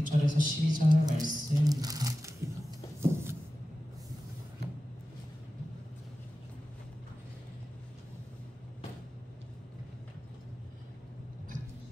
1절에서 12절 말씀입니다.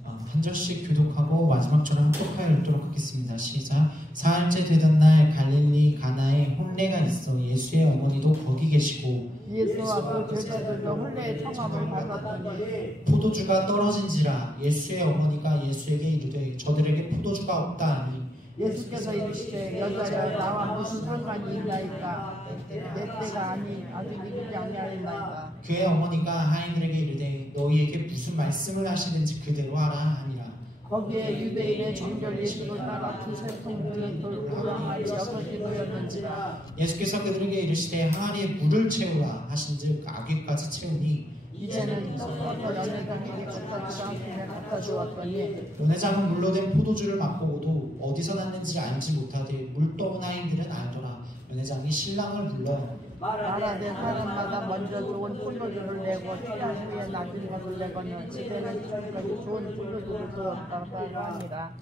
한 절씩 교독하고 마지막 절을 한곡하여 읽도록 하겠습니다. 시작. 사흘째 되던 날 갈릴리 가나에 혼례가 있어 예수의 어머니도 거기 계시고 예수와 그 제자들도 혼례의 청함을 받았더니 포도주가 떨어진지라 예수의 어머니가 예수에게 이르되 저들에게 포도주가 없다 하니 예수께서 이르시되 여자여 나와 무슨 상관이 있나이까 내 때가 아니 아직 이르지 아니하였나이다. 그의 어머니가 하인들에게 이르되 너희에게 무슨 말씀을 하시는지 그대로 하라 하니라. 거기에 유대인의 정결 예수를 따라 두세 통들은 돌고 항아리 6이 놓였는지라. 예수께서 그들에게 이르시되 항아리에 물을 채우라 하신즉 아귀까지 채우니 이제는 떡과 연회장에게 갖다 주라 하시며 갖다 주었더니 연회장은 물로 된 포도주를 맛보고도 어디서 났는지 알지 못하되 물 떠온 하인들은 알더라. 연회장이 신랑을 불러 말하되 사람마다 먼저 좋은 포도주를 내고 취한 후에 낮은 것을 내거늘 이제는 지금까지 좋은 포도주를 두었다고 하니라.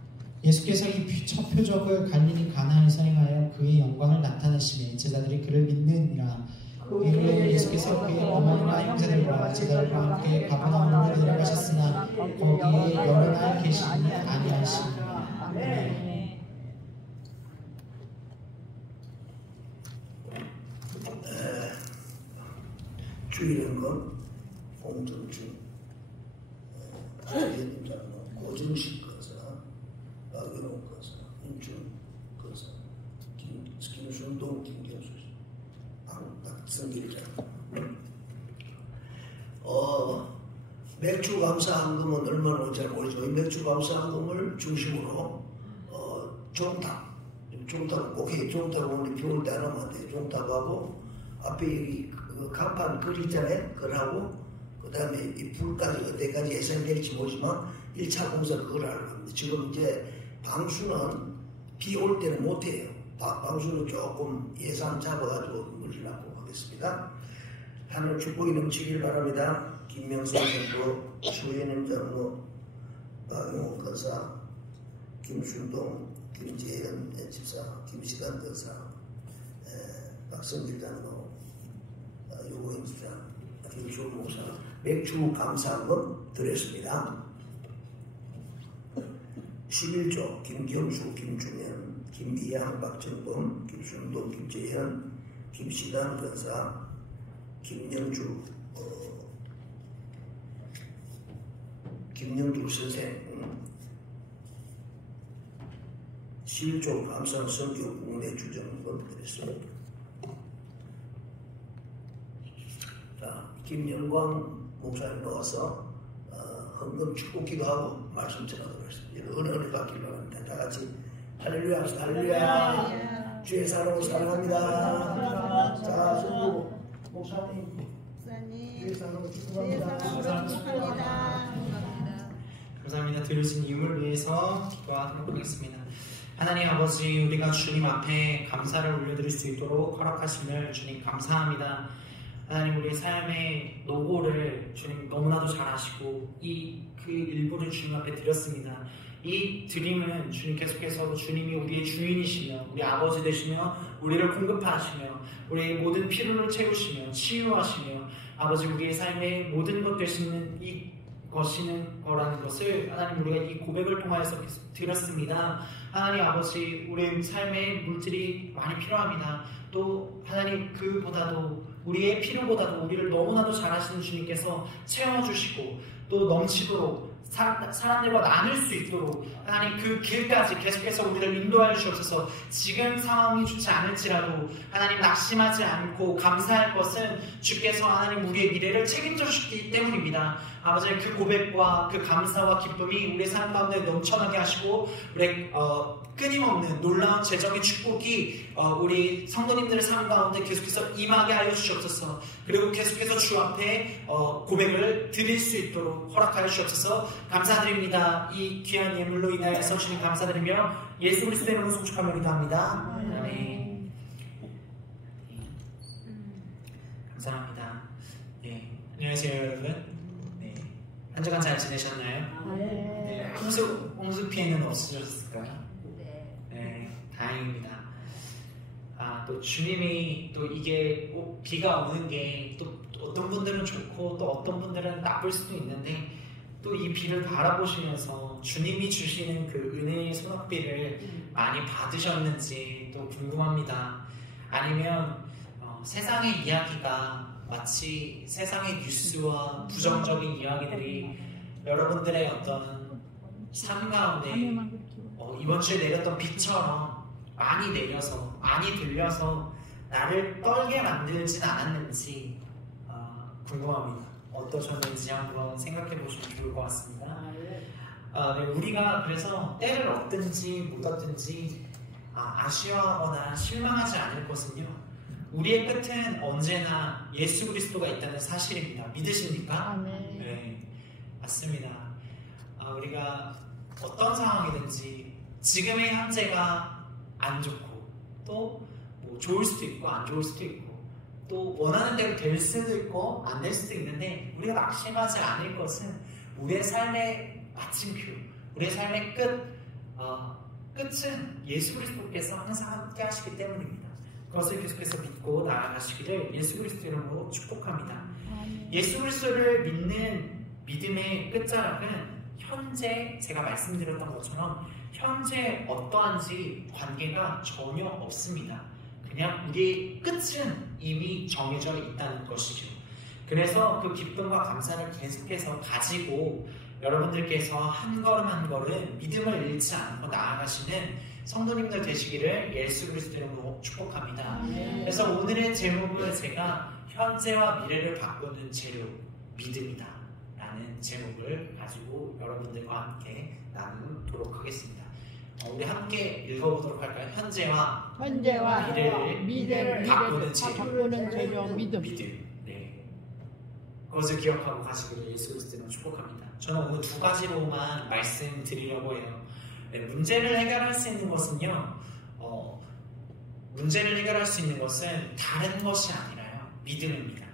예수께서 이 첫 표적을 갈릴리 가나에서 행하여 그의 영광을 나타내시매 제자들이 그를 믿느니라. 이후에 예수께서 그의 어머니와 형제들과 제자들과 함께 가버나움으로 내려가셨으나 거기에 여러 날 계시니 아니하시니라. 주일은 건 홍정중, 예님장로, 고정식 거사, 박영호 거사, 홍준 거사, 김순동, 김경수, 박성길장. 맥주 감사항금은 얼마나 오는지 잘 모르지만 맥주 감사항금을 중심으로 종탁 오케이 종탁 오늘 비올 때 안 하면 돼. 종탁하고 앞에 이 간판 글 있잖아요. 그거하고 그 다음에 이 불까지 어디까지 예상될지 모르지만 1차 공사 그걸 하려고 합니다. 지금 이제 방수는 비 올 때는 못해요. 방수는 조금 예산 잡아가지고 물을 납고 하겠습니다. 하늘 축복이 넘치길 바랍니다. 김명선 선도, 주혜님 장로, 박용호 거사, 김순동, 김재현 집사, 김시간 거사, 박성길 장로, 요고임 집사, 김수호 목사, 맥주 감사금 드렸습니다. 11조 김경수, 김중현, 김미양, 박정범, 김순동, 김재현, 김시단 거사, 김영주, 김영주 선생, 11조 감사 성교 국내 주정권 드렸습니다. 자, 김영광 목사님 나와서 헌금 축복기도 하고 말씀 전하도록 하겠습니다. 은혜를 받기를 바랍니다. 다 같이 할렐루야, 할렐루야. 주의 사랑을 사랑합니다. 자, 성도 목사님, 주의 사랑을 축복합니다. 감사합니다. 들으신 이유를 위해서 기도하도록 하겠습니다. 하나님 아버지, 우리가 주님 앞에 감사를 올려드릴 수 있도록 허락하심을 주님 감사합니다. 하나님, 우리의 삶의 노고를 주님 너무나도 잘 아시고 그 일부를 주님 앞에 드렸습니다. 이 드림은 주님 계속해서 주님이 우리의 주인이시며 우리 아버지 되시며 우리를 공급하시며 우리의 모든 필요를 채우시며 치유하시며 아버지 우리의 삶의 모든 것 되시는 이 것이는 거라는 것을 하나님 우리가 이 고백을 통하여서 드렸습니다. 하나님 아버지, 우리의 삶에 물질이 많이 필요합니다. 또 하나님 그보다도 우리의 필요보다도 우리를 너무나도 잘 아시는 주님께서 채워주시고 또 넘치도록 사람들과 나눌 수 있도록 하나님 그 길까지 계속해서 우리를 인도하여 주옵소서. 지금 상황이 좋지 않을지라도 하나님 낙심하지 않고 감사할 것은 주께서 하나님 우리의 미래를 책임져 주시기 때문입니다. 아버지, 그 고백과 그 감사와 기쁨이 우리의 삶 가운데 넘쳐나게 하시고 우리의 끊임없는 놀라운 재정의 축복이 우리 성도님들의 삶 가운데 계속해서 임하게 하여 주시옵소서. 그리고 계속해서 주 앞에 고백을 드릴 수 있도록 허락하여 주시옵소서. 감사드립니다. 이 귀한 예물로 인하여서 주님 감사드리며 예수 그리스도의 이름으로 송축하며 기도합니다. 아멘. 감사합니다. 네, 안녕하세요 여러분. 네, 한 주간 잘 지내셨나요? 네, 홍수 피해는 없으셨을까요? 네. 다행입니다. 또 주님이 또 이게 비가 오는 게 또 어떤 분들은 좋고 또 어떤 분들은 나쁠 수도 있는데 또 이 비를 바라보시면서 주님이 주시는 그 은혜의 소낙비를 많이 받으셨는지 또 궁금합니다. 아니면 세상의 이야기가 마치 세상의 뉴스와 부정적인 이야기들이 여러분들의 어떤 삶 가운데 이번 주에 내렸던 비처럼 많이 내려서 많이 들려서 나를 떨게 만들진 않았는지 궁금합니다. 어떠셨는지 한번 생각해 보시면 좋을 것 같습니다. 네, 우리가 그래서 때를 얻든지 못 얻든지 아쉬워하거나 실망하지 않을 것은요, 우리의 끝은 언제나 예수 그리스도가 있다는 사실입니다. 믿으십니까? 네, 맞습니다. 우리가 어떤 상황이든지 지금의 현재가 안 좋고 또 뭐 좋을 수도 있고 안 좋을 수도 있고 또 원하는 대로 될 수도 있고 안 될 수도 있는데 우리가 낙심하지 않을 것은 우리의 삶의 마침표, 우리의 삶의 끝은 예수 그리스도께서 항상 함께 하시기 때문입니다. 그것을 계속해서 믿고 나아가시기를 예수 그리스도 이름으로 축복합니다. 예수 그리스도를 믿는 믿음의 끝자락은 현재 제가 말씀드렸던 것처럼 현재 어떠한지 관계가 전혀 없습니다. 그냥 우리의 끝은 이미 정해져 있다는 것이죠. 그래서 그 기쁨과 감사를 계속해서 가지고 여러분들께서 한 걸음 한 걸음 믿음을 잃지 않고 나아가시는 성도님들 되시기를 예수 그리스도 이름으로 축복합니다. 그래서 오늘의 제목을 제가 현재와 미래를 바꾸는 재료, 믿음이다 라는 제목을 가지고 여러분들과 함께 나누도록 하겠습니다. 우리 함께 읽어보도록 할까요? 현재와 미래를 바꾸는 재료, 믿음. 네. 그것을 기억하고 가시기를 예수 그리스도로 축복합니다. 저는 오늘 두 가지로만 말씀드리려고 해요. 네, 문제를 해결할 수 있는 것은요, 문제를 해결할 수 있는 것은 다른 것이 아니라요, 믿음입니다.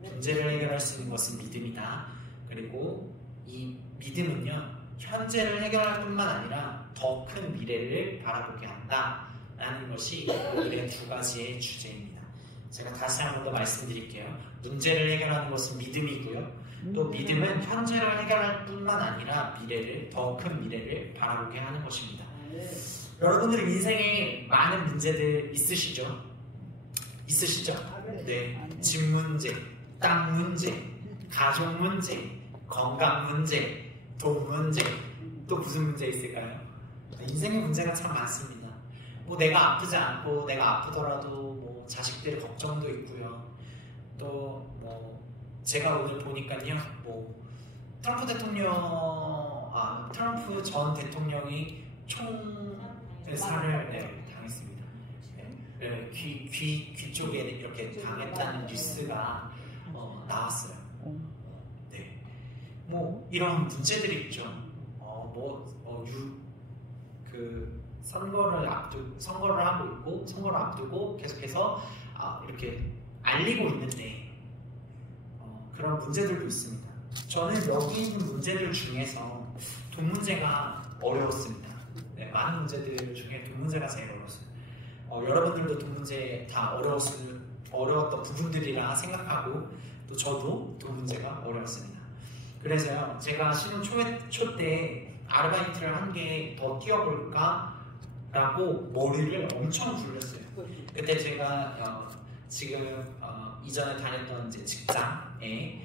문제를 해결할 수 있는 것은 믿음이다. 그리고 이 믿음은요, 현재를 해결할 뿐만 아니라 더 큰 미래를 바라보게 한다라는 것이 오늘의 두 가지의 주제입니다. 제가 다시 한 번 더 말씀드릴게요. 문제를 해결하는 것은 믿음이고요. 또 믿음은 현재를 해결할 뿐만 아니라 미래를, 더 큰 미래를 바라보게 하는 것입니다. 여러분들 인생에 많은 문제들 있으시죠? 네. 집 문제, 땅 문제, 가족 문제, 건강 문제, 돈 문제, 또 무슨 문제 있을까요? 인생의 문제가 참 많습니다. 뭐 내가 아프지 않고 내가 아프더라도 뭐 자식들 걱정도 있고요. 또 뭐 제가 오늘 보니까요, 뭐 트럼프 전 대통령이 총살을 당했습니다. 귀 쪽에 이렇게 당했다는 뉴스가 나왔어요. 네. 뭐 이런 문제들이 있죠. 선거를 하고 있고 선거를 앞두고 계속해서 이렇게 알리고 있는데 그런 문제들도 있습니다. 저는 여기 있는 문제들 중에서 돈 문제가 어려웠습니다. 네, 많은 문제들 중에 돈 문제가 제일 어려웠어요. 여러분들도 돈 문제 다 어려웠던 부분들이라 생각하고 또 저도 돈 문제가 어려웠습니다. 그래서요, 제가 신혼 초 때 아르바이트를 한 개 더 뛰어볼까? 라고 머리를 엄청 굴렸어요. 그때 제가 지금 이전에 다녔던 이제 직장에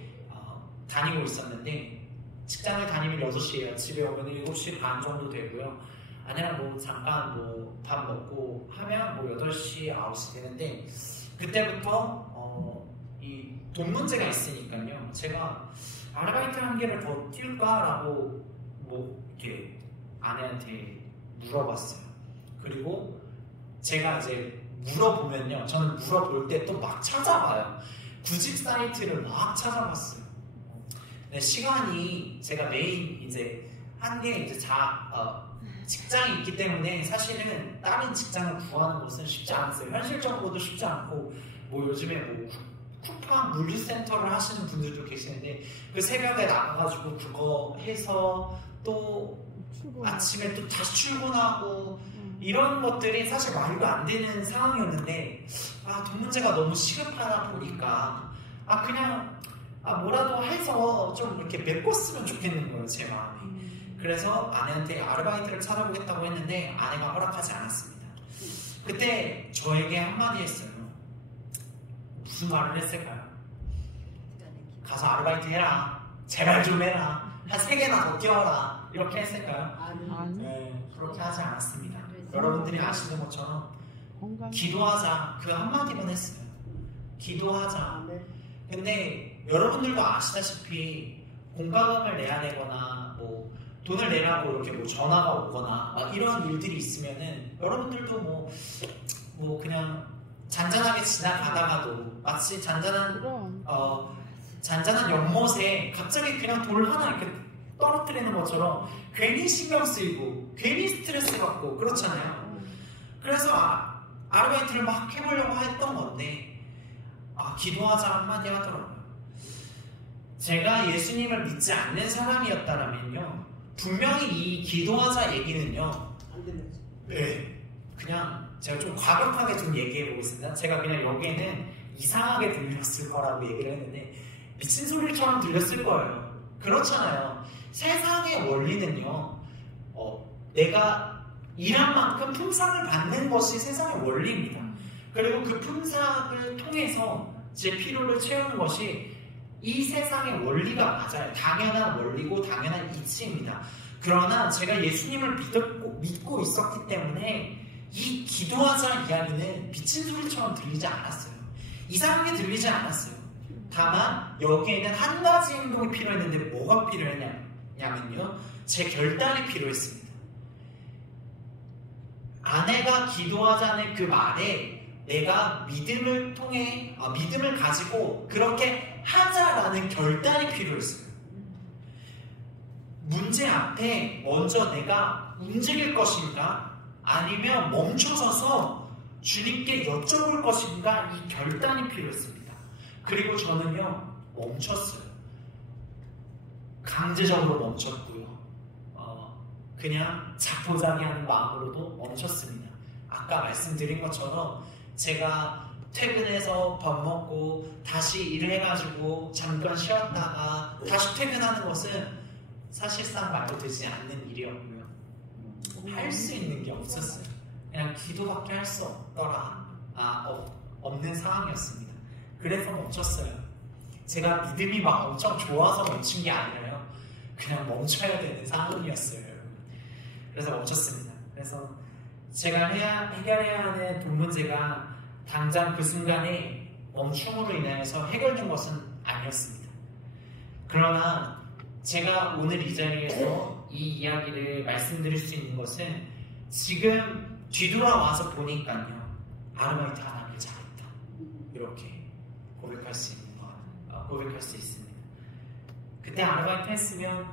다니고 있었는데, 직장을 다니면 6시에요. 집에 오면 7시 반 정도 되고요. 아니면 뭐 잠깐 뭐 밥 먹고 하면 뭐 8시, 9시 되는데, 그때부터 이 돈 문제가 있으니까요. 제가 아르바이트 한 개를 더 뛸까라고 뭐 이렇게 아내한테 물어봤어요. 그리고 제가 이제 물어보면요, 저는 물어볼 때 또 막 찾아봐요. 구직 사이트를 막 찾아봤어요. 네, 시간이 제가 매일 이제 한 개 이제 직장이 있기 때문에 사실은 다른 직장을 구하는 것은 쉽지 않았어요. 현실적으로도 쉽지 않고, 뭐 요즘에 뭐 쿠팡 물류센터를 하시는 분들도 계시는데, 그 새벽에 나가가지고 그거 해서 또 아침에 또 다시 출근하고 이런 것들이 사실 말도 안 되는 상황이었는데 돈 문제가 너무 시급하다 보니까 그냥 뭐라도 해서 좀 이렇게 메꿨으면 좋겠는 거예요, 제 마음이. 그래서 아내한테 아르바이트를 찾아보겠다고 했는데 아내가 허락하지 않았습니다. 그때 저에게 한마디 했어요. 무슨 말을 했을까요? 가서 아르바이트 해라. 제발 좀 해라. 한 3개나 더 끼워라. 이렇게 했을까요? 네, 그렇게 하지 않았습니다. 여러분들이 아시는 것처럼 기도하자. 그 한마디만 했어요. 기도하자. 근데 여러분들도 아시다시피 공과금을 내야 되거나 뭐 돈을 내라고 이렇게 뭐 전화가 오거나 막 이런 일들이 있으면은 여러분들도 뭐 그냥 잔잔하게 지나가다가도 마치 잔잔한 연못에 갑자기 그냥 돌 하나 이렇게 떨어뜨리는 것처럼 괜히 신경 쓰이고 괜히 스트레스 받고 그렇잖아요. 그래서 아르바이트를 막 해보려고 했던 건데 기도하자 한마디 하더라고요. 제가 예수님을 믿지 않는 사람이었다면요 분명히 이 기도하자 얘기는요 네, 그냥 제가 좀 과격하게 좀 얘기해 보겠습니다. 제가 그냥 여기에는 이상하게 들렸을 거라고 얘기를 했는데 미친 소리처럼 들렸을 거예요. 그렇잖아요. 세상의 원리는요 내가 일한 만큼 품삯을 받는 것이 세상의 원리입니다. 그리고 그 품삯을 통해서 제 필요를 채우는 것이 이 세상의 원리가 맞아요. 당연한 원리고 당연한 이치입니다. 그러나 제가 예수님을 믿고 있었기 때문에 이 기도하자 이야기는 미친 소리처럼 들리지 않았어요. 이상하게 들리지 않았어요. 다만 여기에는 한 가지 행동이 필요했는데 뭐가 필요했냐면요 제 결단이 필요했습니다. 아내가 기도하자는 그 말에 내가 믿음을 가지고 그렇게 하자라는 결단이 필요했어요. 문제 앞에 먼저 내가 움직일 것인가 아니면 멈춰서서 주님께 여쭤볼 것인가 이 결단이 필요했습니다. 그리고 저는요 멈췄어요. 강제적으로 멈췄고요. 그냥 자포자기하는 마음으로도 멈췄습니다. 아까 말씀드린 것처럼 제가 퇴근해서 밥 먹고 다시 일을 해가지고 잠깐 쉬었다가 다시 퇴근하는 것은 사실상 말도 되지 않는 일이었고요. 할 수 있는 게 없었어요. 그냥 기도밖에 할 수 없는 상황이었습니다. 그래서 멈췄어요. 제가 믿음이 막 엄청 좋아서 멈춘 게 아니라요. 그냥 멈춰야 되는 상황이었어요. 그래서 멈췄습니다. 그래서 제가 해결해야 하는 돈 문제가 당장 그 순간에 멈춤으로 인하여서 해결된 것은 아니었습니다. 그러나 제가 오늘 이 자리에서 이 이야기를 말씀드릴 수 있는 것은 지금 뒤돌아와서 보니까요 아르바이트 안 하길 잘했다 이렇게 고백할 수 있습니다. 그때 아르바이트 했으면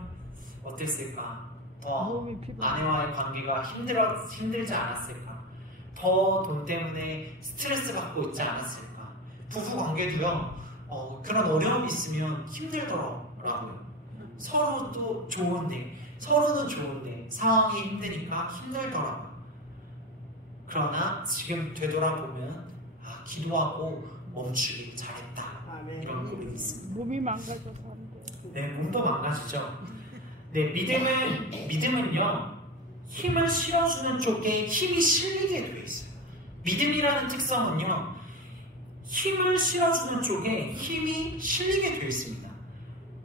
어땠을까? 더 아내와의 관계가 힘들지 않았을까? 더 돈 때문에 스트레스 받고 있지 않았을까? 부부 관계도요 그런 어려움이 있으면 힘들더라고요. 서로는 좋은데 상황이 힘드니까 힘들더라고요. 그러나 지금 되돌아보면 기도하고 멈추길 잘했다. 이런 고백이 있습니다. 몸이 망가져서 안 돼. 네, 몸도 망가지죠. 네, 믿음은요 힘을 실어주는 쪽에 힘이 실리게 되어 있어요. 믿음이라는 특성은요 힘을 실어주는 쪽에 힘이 실리게 되어 있습니다.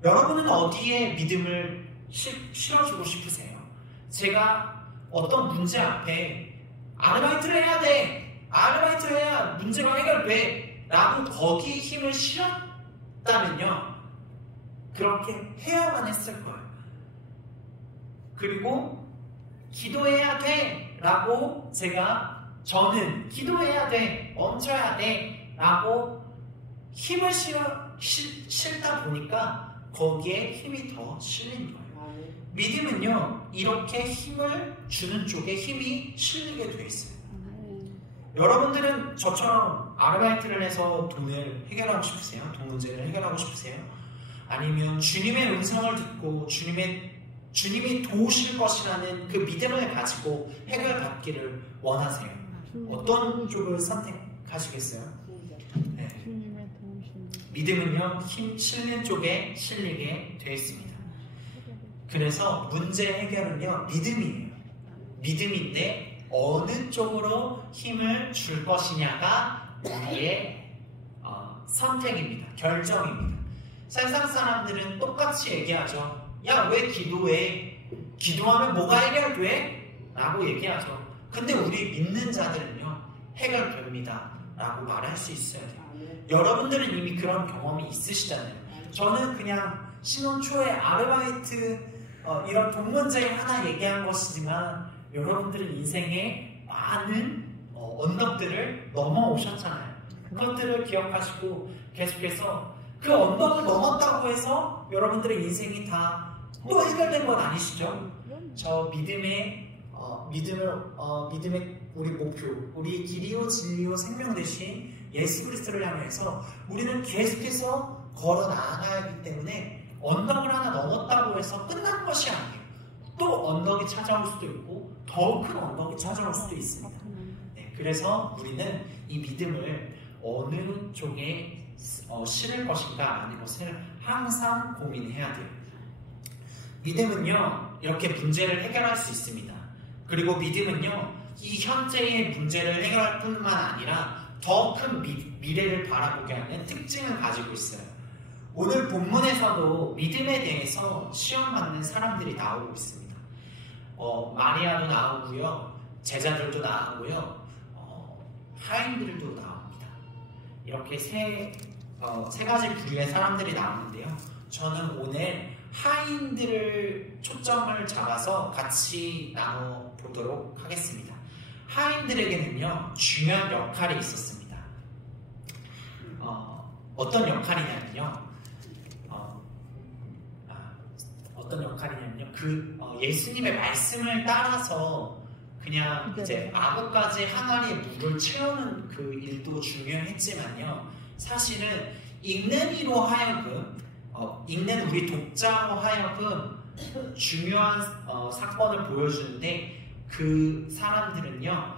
여러분은 어디에 믿음을 실어주고 싶으세요? 제가 어떤 문제 앞에 아르바이트를 해야 돼! 아르바이트를 해야 문제가 해결돼! 라고 거기에 힘을 실었다면요 그렇게 해야만 했을 거예요. 그리고 기도해야 돼! 라고 저는 기도해야 돼! 멈춰야 돼! 라고 힘을 실다 보니까 거기에 힘이 더 실리는 거예요. 믿음은요 이렇게 힘을 주는 쪽에 힘이 실리게 돼 있어요. 여러분들은 저처럼 아르바이트를 해서 돈을 해결하고 싶으세요? 돈 문제를 해결하고 싶으세요? 아니면 주님의 음성을 듣고 주님의 주님이 도우실 것이라는 그 믿음을 가지고 해결받기를 원하세요. 어떤 쪽을 선택하시겠어요? 네. 믿음은요, 힘 실는 쪽에 실리게 되어 있습니다. 그래서 문제 해결은요, 믿음이에요. 믿음인데 어느 쪽으로 힘을 줄 것이냐가 우리의 선택입니다. 결정입니다. 세상 사람들은 똑같이 얘기하죠. 야, 왜 기도해? 기도하면 뭐가 해결돼? 라고 얘기하죠. 근데 우리 믿는 자들은요, 해결됩니다 라고 말할 수 있어야 돼요. 여러분들은 이미 그런 경험이 있으시잖아요. 저는 그냥 신혼 초에 아르바이트 이런 돈 문제 하나 얘기한 것이지만 여러분들은 인생에 많은 언덕들을 넘어오셨잖아요. 그것들을 기억하시고 계속해서 그 언덕을 넘었다고 해서 여러분들의 인생이 다 또 해결된 건 아니시죠? 저 믿음의 우리 목표, 우리 길이요 진리요 생명 되신 예수 그리스도를 향해서 우리는 계속해서 걸어 나아가야 하기 때문에 언덕을 하나 넘었다고 해서 끝난 것이 아니에요. 또 언덕이 찾아올 수도 있고 더 큰 언덕이 찾아올 수도 있습니다. 네, 그래서 우리는 이 믿음을 어느 쪽에 실을 것인가 하는 것을 항상 고민해야 돼요. 믿음은요, 이렇게 문제를 해결할 수 있습니다. 그리고 믿음은요, 이 현재의 문제를 해결할 뿐만 아니라 더 큰 미래를 바라보게 하는 특징을 가지고 있어요. 오늘 본문에서도 믿음에 대해서 시험받는 사람들이 나오고 있습니다. 마리아도 나오고요, 제자들도 나오고요, 하인들도 나옵니다. 이렇게 세 가지 부류의 사람들이 나오는데요. 저는 오늘 하인들을 초점을 잡아서 같이 나눠보도록 하겠습니다. 하인들에게는요, 중요한 역할이 있었습니다. 어떤 역할이냐면요, 예수님의 말씀을 따라서 그냥 이제 아구까지 항아리에 물을 채우는 그 일도 중요했지만요, 사실은 읽는 이로 하여금 읽는 우리 독자로 하여금 중요한 사건을 보여주는데, 그 사람들은요,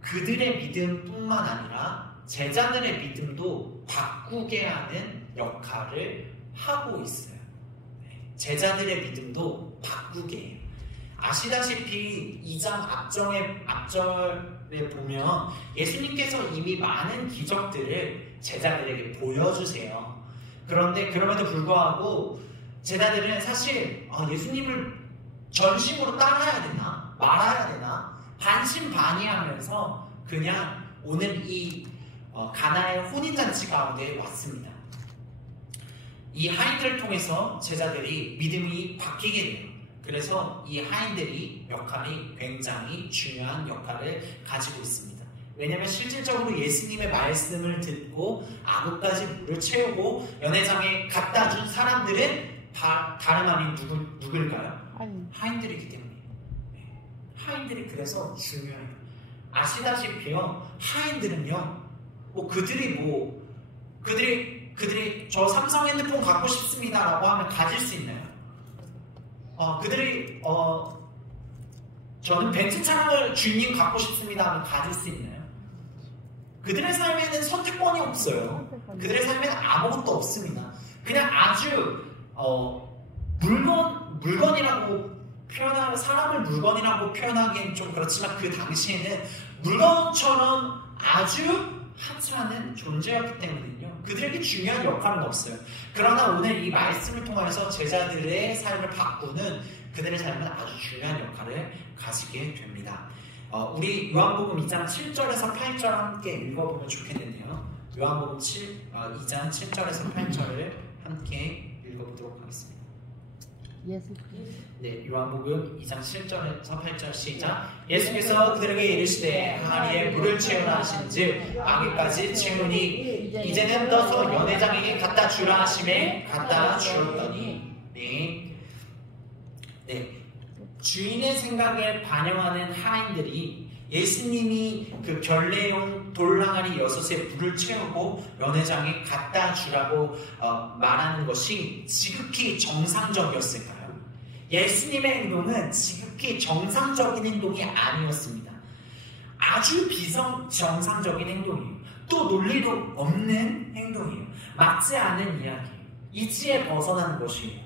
그들의 믿음뿐만 아니라 제자들의 믿음도 바꾸게 하는 역할을 하고 있어요. 제자들의 믿음도 바꾸게 해요. 아시다시피 2장 앞절에 보면 예수님께서 이미 많은 기적들을 제자들에게 보여주세요. 그런데 그럼에도 불구하고 제자들은 사실 예수님을 전심으로 따라야 되나 말아야 되나 반신반의하면서 그냥 오늘 이 가나의 혼인잔치 가운데 왔습니다. 이 하인들을 통해서 제자들이 믿음이 바뀌게 돼요. 그래서 이 하인들이 역할이 굉장히 중요한 역할을 가지고 있습니다. 왜냐하면 실질적으로 예수님의 말씀을 듣고 아구까지 물을 채우고 연회장에 갖다 준 사람들은 다름 아닌 누굴까요? 하인들이기 때문이에요. 하인들이 그래서 중요해요. 아시다시피요, 하인들은요, 그들이 저 삼성 핸드폰 갖고 싶습니다라고 하면 가질 수 있나요? 저는 벤츠 차량을 주인님 갖고 싶습니다 하면 가질 수 있나요? 그들의 삶에는 선택권이 없어요. 그들의 삶에는 아무것도 없습니다. 그냥 아주 물건이라고 표현하는, 사람을 물건이라고 표현하기엔 좀 그렇지만 그 당시에는 물건처럼 아주 하찮은 존재였기 때문에요, 그들에게 중요한 역할은 없어요. 그러나 오늘 이 말씀을 통해서 제자들의 삶을 바꾸는 그들의 삶은 아주 중요한 역할을 가지게 됩니다. 우리 요한복음 2장 7절에서 8절 함께 읽어보면 좋겠는데요. 요한복음 2장 7절에서 8절을 함께 읽어보도록 하겠습니다. 네, 요한복음 2장 7절에서 8절 시작. 예수께서 그들에게 이르시되 항아리에 물을 채우라 하신즉 아기까지 채우니 이제는 떠서 연회장에게 갖다 주라 하시매 갖다 주었더니. 네, 주인의 생각을 반영하는 하인들이 예수님이 그 결례용 돌항아리 6에 물을 채우고 연회장에 갖다 주라고 말하는 것이 지극히 정상적이었을까요? 예수님의 행동은 지극히 정상적인 행동이 아니었습니다. 아주 비정상적인 행동이에요. 또 논리도 없는 행동이에요. 맞지 않은 이야기예요. 이치에 벗어난 것이에요.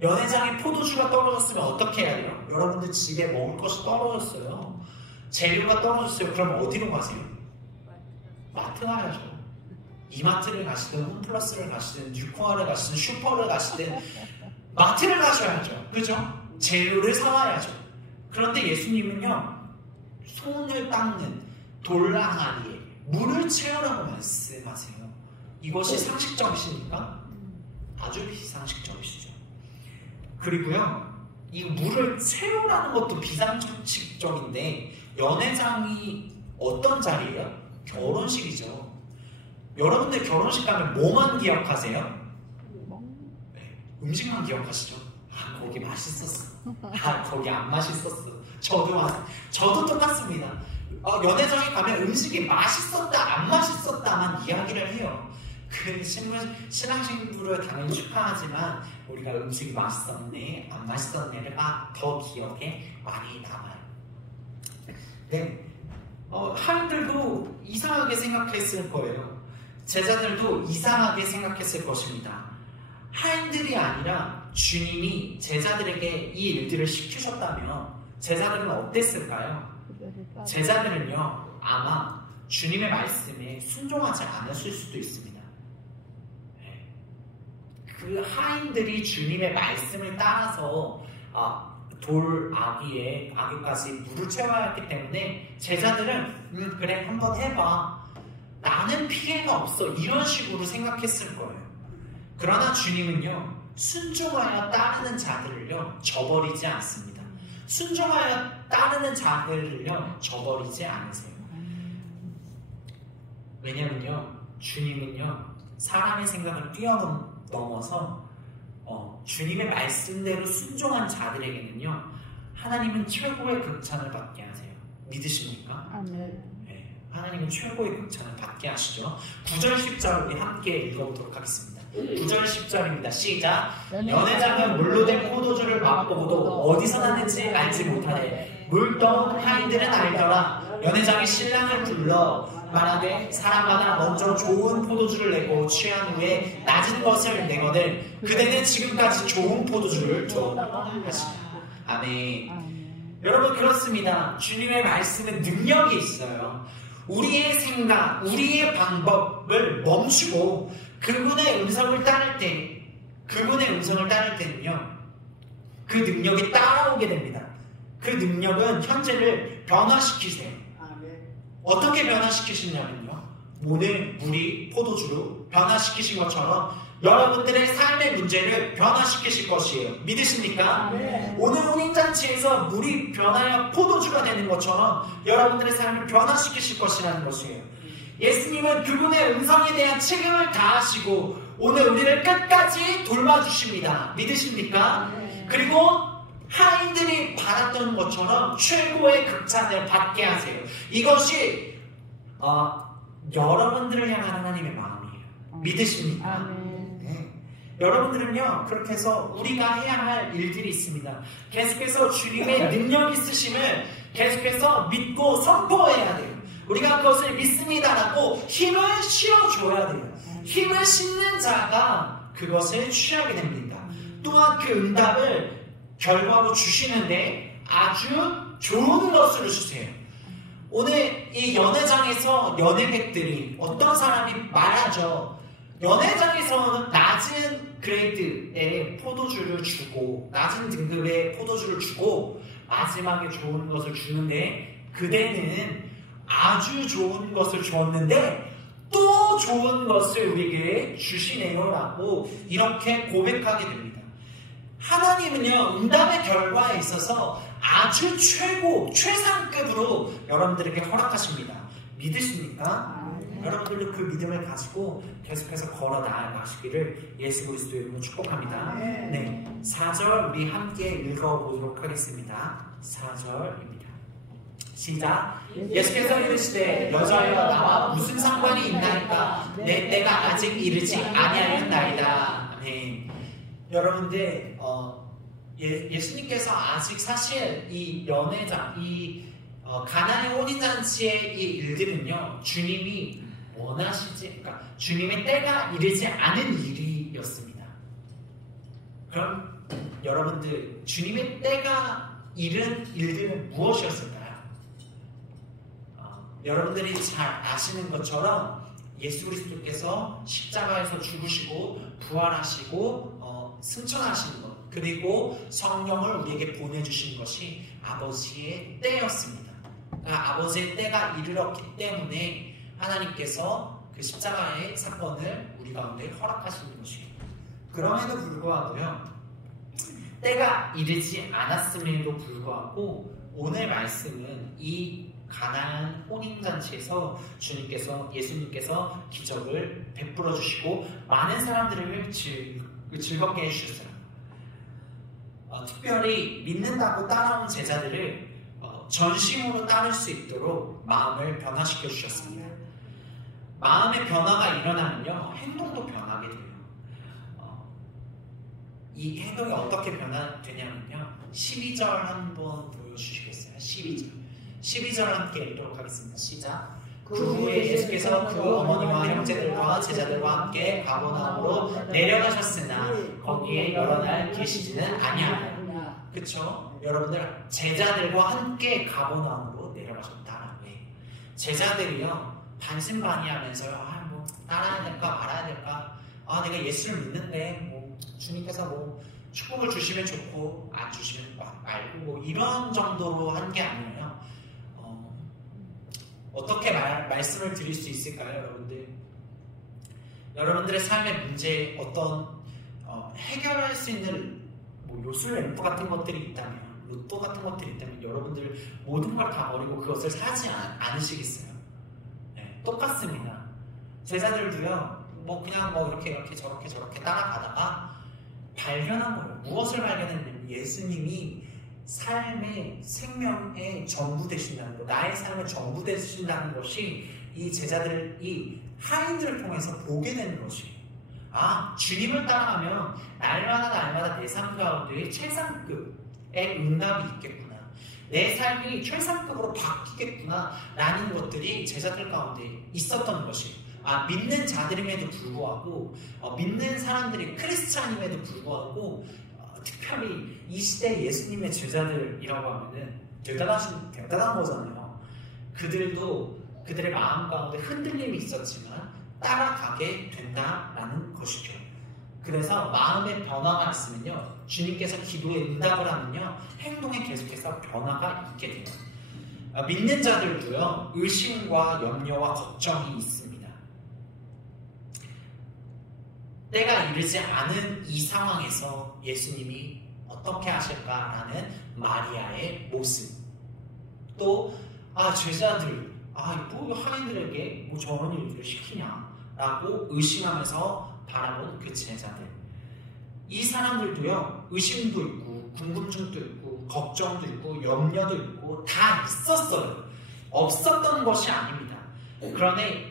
연회장에 포도주가 떨어졌으면 어떻게 해야 돼요? 여러분들 집에 먹을 것이 떨어졌어요. 재료가 떨어졌어요. 그럼 어디로 가세요? 마트 가야죠. 이마트를 가시든 홈플러스를 가시든 뉴코아를 가시든 슈퍼를 가시든 마트를 가셔야죠. 그죠? 재료를 사와야죠. 그런데 예수님은요, 손을 닦는 돌항아리에 물을 채우라고 말씀하세요. 이것이 상식적이십니까? 아주 비상식적이시죠. 그리고요, 이 물을 채우라는 것도 비상식적인데, 연회장이 어떤 자리예요? 결혼식이죠. 여러분들 결혼식 가면 뭐만 기억하세요? 네, 음식만 기억하시죠? 아, 거기 맛있었어. 아, 거기 안 맛있었어. 저도 똑같습니다. 연회장에 가면 음식이 맛있었다, 안 맛있었다만 이야기를 해요. 그 신앙신부를 당연히 축하하지만 우리가 음식이 맛있었네, 안 맛있었네가 더 기억에 많이 남아요. 네, 하인들도 이상하게 생각했을 거예요. 제자들도 이상하게 생각했을 것입니다. 하인들이 아니라 주님이 제자들에게 이 일들을 시키셨다면 제자들은 어땠을까요? 제자들은요, 아마 주님의 말씀에 순종하지 않았을 수도 있습니다. 그 하인들이 주님의 말씀을 따라서 돌 아기까지 물을 채워야 했기 때문에 제자들은 그래 한번 해봐, 나는 피해가 없어, 이런 식으로 생각했을 거예요. 그러나 주님은요, 순종하여 따르는 자들을요 저버리지 않습니다. 순종하여 따르는 자들을요 저버리지 않으세요. 왜냐면요, 주님은요 사람의 생각을 뛰어넘어서 주님의 말씀대로 순종한 자들에게는요 하나님은 최고의 극찬을 받게 하세요. 믿으십니까? 아멘. 네, 하나님은 최고의 극찬을 받게 하시죠. 9절 10절 우리 함께 읽어보도록 하겠습니다. 9절 10절입니다. 시작. 연회장은 물로 된 포도주를 맛보고도 어디서 났는지 알지 못하네. 물동 하인들은 알더라. 연회장이 신랑을 불러 말하되 사람마다 먼저 좋은 포도주를 내고 취한 후에 낮은 것을 내거늘 그대는 지금까지 좋은 포도주를 줬하시라. 아멘. 여러분, 그렇습니다. 주님의 말씀은 능력이 있어요. 우리의 생각, 우리의 방법을 멈추고 그분의 음성을 따를 때는요 그 능력이 따라오게 됩니다. 그 능력은 현재를 변화시키세요. 어떻게 변화시키시냐면요, 오늘 물이 포도주로 변화시키신 것처럼 여러분들의 삶의 문제를 변화시키실 것이에요. 믿으십니까? 오늘 혼인잔치에서 물이 변하여 포도주가 되는 것처럼 여러분들의 삶을 변화시키실 것이라는 것이에요. 예수님은 그분의 음성에 대한 책임을 다하시고 오늘 우리를 끝까지 돌봐주십니다. 믿으십니까? 그리고 하인들이 받았던 것처럼 최고의 극찬을 받게 하세요. 이것이 여러분들을 향한 하나님의 마음이에요. 믿으십니까? 네. 여러분들은요, 그렇게 해서 우리가 해야 할 일들이 있습니다. 계속해서 주님의 능력 있으심을 계속해서 믿고 선포해야 돼요. 우리가 그것을 믿습니다라고 힘을 실어줘야 돼요. 힘을 싣는 자가 그것을 취하게 됩니다. 또한 그 응답을 결과로 주시는데 아주 좋은 것으로 주세요. 오늘 이 연회장에서 연회객들이 어떤 사람이 말하죠. 연회장에서는 낮은 그레이드의 포도주를 주고 낮은 등급의 포도주를 주고 마지막에 좋은 것을 주는데 그대는 아주 좋은 것을 주었는데 또 좋은 것을 우리에게 주시네요 라고 이렇게 고백하게 됩니다. 하나님은요, 응답의 결과에 있어서 아주 최상급으로 여러분들에게 허락하십니다. 믿으십니까? 여러분들도 그 믿음을 가지고 계속해서 걸어 나아가시기를 예수 그리스도의 이름으로 축복합니다. 네, 4절 우리 함께 읽어보도록 하겠습니다. 4절입니다. 시작. 예수께서 이르시되 여자여 나와 무슨 상관이 있나이까? 내 때가 아직 이르지 아니하였나이다. 아멘. 여러분들 예수님께서 아직 사실 이 연회장, 가나의 혼인잔치의 이 일들은요, 주님이 원하시지, 그러니까 주님의 때가 이르지 않은 일이었습니다. 그럼 여러분들, 주님의 때가 이른 일들은 무엇이었을까요? 여러분들이 잘 아시는 것처럼 예수 그리스도께서 십자가에서 죽으시고 부활하시고 승천하신 것, 그리고 성령을 우리에게 보내주신 것이 아버지의 때였습니다. 그러니까 아버지의 때가 이르렀기 때문에 하나님께서 그 십자가의 사건을 우리 가운데 허락하시는 것이에요. 그럼에도 불구하고요, 때가 이르지 않았음에도 불구하고 오늘 말씀은 이 가나안 혼인잔치에서 예수님께서 기적을 베풀어 주시고 많은 사람들을 즐겁게 해주셨어요. 특별히 믿는다고 따라온 제자들을 전심으로 따를 수 있도록 마음을 변화시켜 주셨습니다. 마음의 변화가 일어나면요, 행동도 변하게 돼요. 이 행동이 어떻게 변화되냐면요, 12절 한번 보여주시겠어요? 12절 함께 읽도록 하겠습니다. 시작. 그 후에 예수께서 그 어머니와 형제들과 제자들과 함께 가버나움으로 내려가셨으나 거기에 여러 날 계시지는 아니하여. 그쵸? 여러분들, 제자들과 함께 가버나움으로 내려가셨다라고 해요. 제자들이요, 반신반의하면서요, 뭐 따라야 될까 말아야 될까, 내가 예수를 믿는데 뭐 주님께서 축복을 주시면 좋고 안 주시면 말고 뭐 이런 정도로 한 게 아니에요. 어떻게 말씀을 드릴 수 있을까요, 여러분들? 여러분들의 삶의 문제에 어떤 해결할 수 있는 요술 램프 같은 것들이 있다면, 로또 같은 것들이 있다면 여러분들 모든 걸 다 버리고 그것을 사지 않으시겠어요? 네, 똑같습니다. 제자들도요, 그냥 이렇게 저렇게 따라가다가 발견한 거예요. 무엇을 발견했냐면 예수님이 삶의 생명의 전부 되신다는 것, 나의 삶의 전부 되신다는 것이 이 제자들이 하인들을 통해서 보게 되는 것이에요. 주님을 따라가면 날마다 내 삶 가운데 최상급의 응답이 있겠구나, 내 삶이 최상급으로 바뀌겠구나 라는 것들이 제자들 가운데 있었던 것이에요. 믿는 자들임에도 불구하고, 믿는 사람들이 크리스찬임에도 불구하고, 특별히 이 시대 예수님의 제자들이라고 하면은 대단한 거잖아요. 그들도 그들의 마음 가운데 흔들림이 있었지만 따라가게 된다라는 것이죠. 그래서 마음의 변화가 있으면요, 주님께서 기도에 응답을 하면요, 행동에 계속해서 변화가 있게 돼요. 믿는 자들도요, 의심과 염려와 걱정이 있습니다. 때가 이르지 않은 이 상황에서 예수님이 어떻게 하실까라는 마리아의 모습, 또 제자들, 하인들에게 저런 일들을 시키냐라고 의심하면서 바라본 그 제자들, 이 사람들도요, 의심도 있고 궁금증도 있고 걱정도 있고 염려도 있고 다 있었어요. 없었던 것이 아닙니다.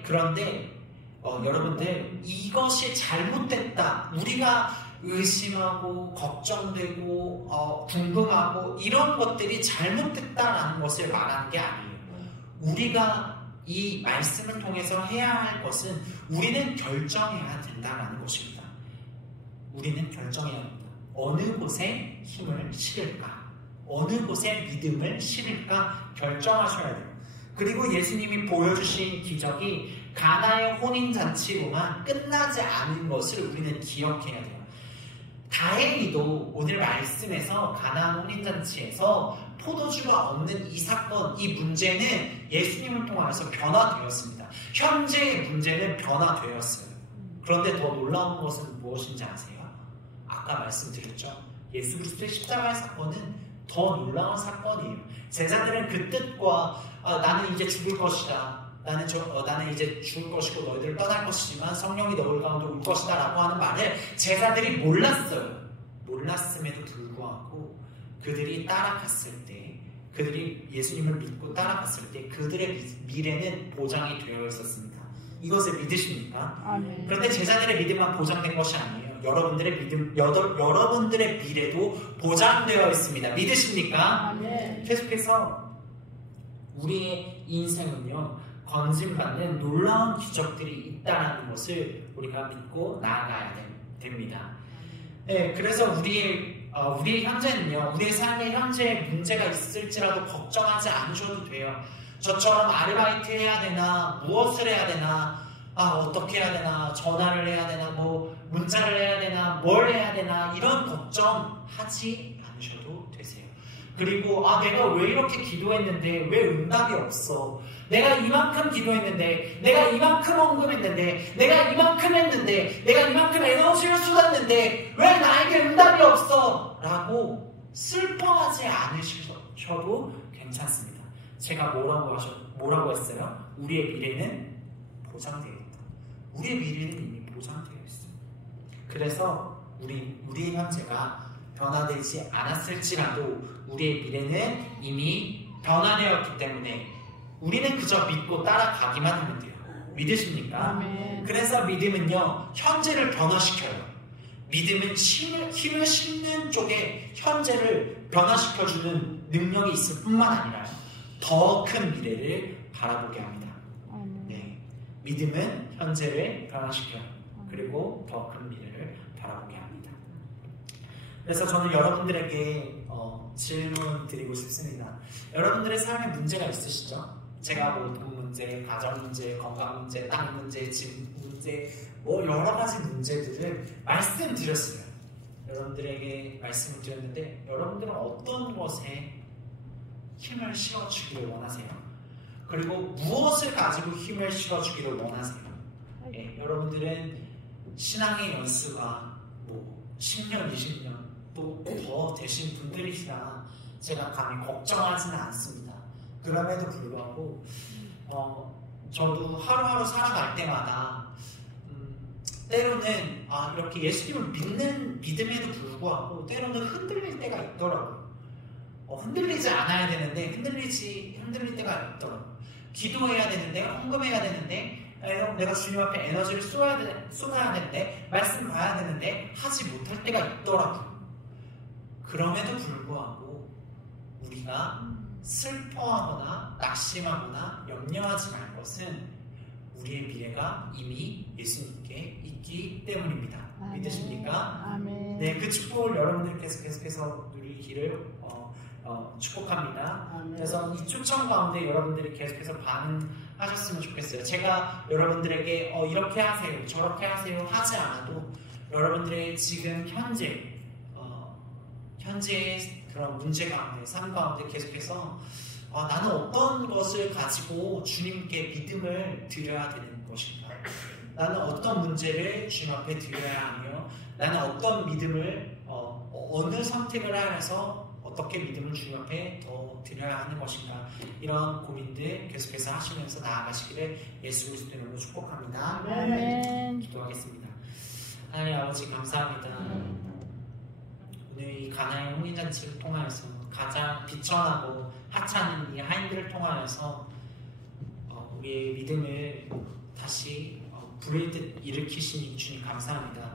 그런데 여러분들, 이것이 잘못됐다, 우리가 의심하고 걱정되고 궁금하고 이런 것들이 잘못됐다라는 것을 말하는 게 아니에요. 우리가 이 말씀을 통해서 해야 할 것은 우리는 결정해야 된다라는 것입니다. 우리는 결정해야 합니다. 어느 곳에 힘을 실을까, 어느 곳에 믿음을 실을까 결정하셔야 돼요. 그리고 예수님이 보여주신 기적이 가나의 혼인잔치로만 끝나지 않은 것을 우리는 기억해야 돼요. 다행히도 오늘 말씀에서 가나안 혼인잔치에서 포도주가 없는 이 사건, 이 문제는 예수님을 통해서 변화되었습니다. 현재의 문제는 변화되었어요. 그런데 더 놀라운 것은 무엇인지 아세요? 아까 말씀드렸죠. 예수 그리스도의 십자가의 사건은 더 놀라운 사건이에요. 제자들은 그 뜻과 나는 이제 죽을 것이다, 나는 이제 죽을 것이고 너희들 떠날 것이지만 성령이 너희 가운데 올 것이다 라고 하는 말을 제자들이 몰랐어요. 몰랐음에도 불구하고 그들이 따라갔을 때, 그들이 예수님을 믿고 따라갔을 때 그들의 미래는 보장이 되어 있었습니다. 이것을 믿으십니까? 아멘. 그런데 제자들의 믿음만 보장된 것이 아니에요. 여러분들의 여러분들의 미래도 보장되어 있습니다. 믿으십니까? 아멘. 계속해서 우리의 인생은요, 건짐받는 놀라운 기적들이 있다는 것을 우리가 믿고 나아가야 됩니다. 네, 그래서 우리의 현재는요, 우리의 삶에 현재 문제가 있을지라도 걱정하지 않으셔도 돼요. 저처럼 아르바이트 해야 되나, 무엇을 해야 되나, 어떻게 해야 되나, 전화를 해야 되나, 뭐 문자를 해야 되나, 뭘 해야 되나, 이런 걱정하지 않으셔도 되세요. 그리고 내가 왜 이렇게 기도했는데 왜 응답이 없어? 내가 이만큼 기도했는데, 내가 이만큼 헌금했는데, 내가 이만큼 했는데, 내가 이만큼 에너지를 쏟았는데 왜 나에게 응답이 없어? 라고 슬퍼하지 않으셔도 괜찮습니다. 제가 뭐라고 했어요? 우리의 미래는 보장되어 있다. 우리의 미래는 이미 보장되어 있어요. 그래서 우리의 현재가 변화되지 않았을지라도 우리의 미래는 이미 변화되었기 때문에 우리는 그저 믿고 따라가기만 하면 돼요. 믿으십니까? 아멘. 그래서 믿음은요, 현재를 변화시켜요. 믿음은 힘을 심는 쪽에 현재를 변화시켜주는 능력이 있을 뿐만 아니라 더 큰 미래를 바라보게 합니다. 네. 믿음은 현재를 변화시켜요. 그리고 더 큰 미래를 바라보게 합니다. 그래서 저는 여러분들에게 질문 드리고 싶습니다. 여러분들의 삶에 문제가 있으시죠? 제가 뭐 돈 문제, 가정 문제, 건강 문제, 땅 문제, 집 문제, 뭐 여러 가지 문제들을 말씀드렸어요. 여러분들에게 말씀을 드렸는데 여러분들은 어떤 것에 힘을 실어주기를 원하세요? 그리고 무엇을 가지고 힘을 실어주기를 원하세요? 예, 여러분들은 신앙의 연수가 뭐 10년, 20년 또 더 되신 분들이시라 제가 감히 걱정하지는 않습니다. 그럼에도 불구하고 저도 하루하루 살아갈 때마다 때로는 이렇게 예수님을 믿는 믿음에도 불구하고 때로는 흔들릴 때가 있더라고요. 흔들리지 않아야 되는데 흔들릴 때가 있더라고요. 기도해야 되는데, 헌금해야 되는데, 내가 주님 앞에 에너지를 쏟아야 되는데, 말씀 봐야 되는데 하지 못할 때가 있더라고요. 그럼에도 불구하고 우리가 슬퍼하거나 낙심하거나 염려하지 말 것은 우리의 미래가 이미 예수님께 있기 때문입니다. 아멘. 믿으십니까? 아멘. 네, 그 축복을 여러분들께서 계속해서 누리기를 축복합니다. 아멘. 그래서 이 추천 가운데 여러분들이 계속해서 반응하셨으면 좋겠어요. 제가 여러분들에게 이렇게 하세요, 저렇게 하세요 하지 않아도 여러분들의 지금 현재의 그런 문제 가운데, 삶 가운데 계속해서 나는 어떤 것을 가지고 주님께 믿음을 드려야 되는 것인가? 나는 어떤 문제를 주님 앞에 드려야 하며 나는 어떤 믿음을 어느 선택을 하여서 어떻게 믿음을 주님 앞에 더 드려야 하는 것인가? 이런 고민들 계속해서 하시면서 나아가시기를 예수 그리스도의 이름으로 축복합니다. 아멘. 기도하겠습니다. 하나님 아버지 감사합니다. 오늘 이 가나의 혼인잔치를 통하여서 가장 비천하고 하찮은 이 하인들을 통하여서 우리의 믿음을 다시 불일 듯 일으키시니 주님 감사합니다.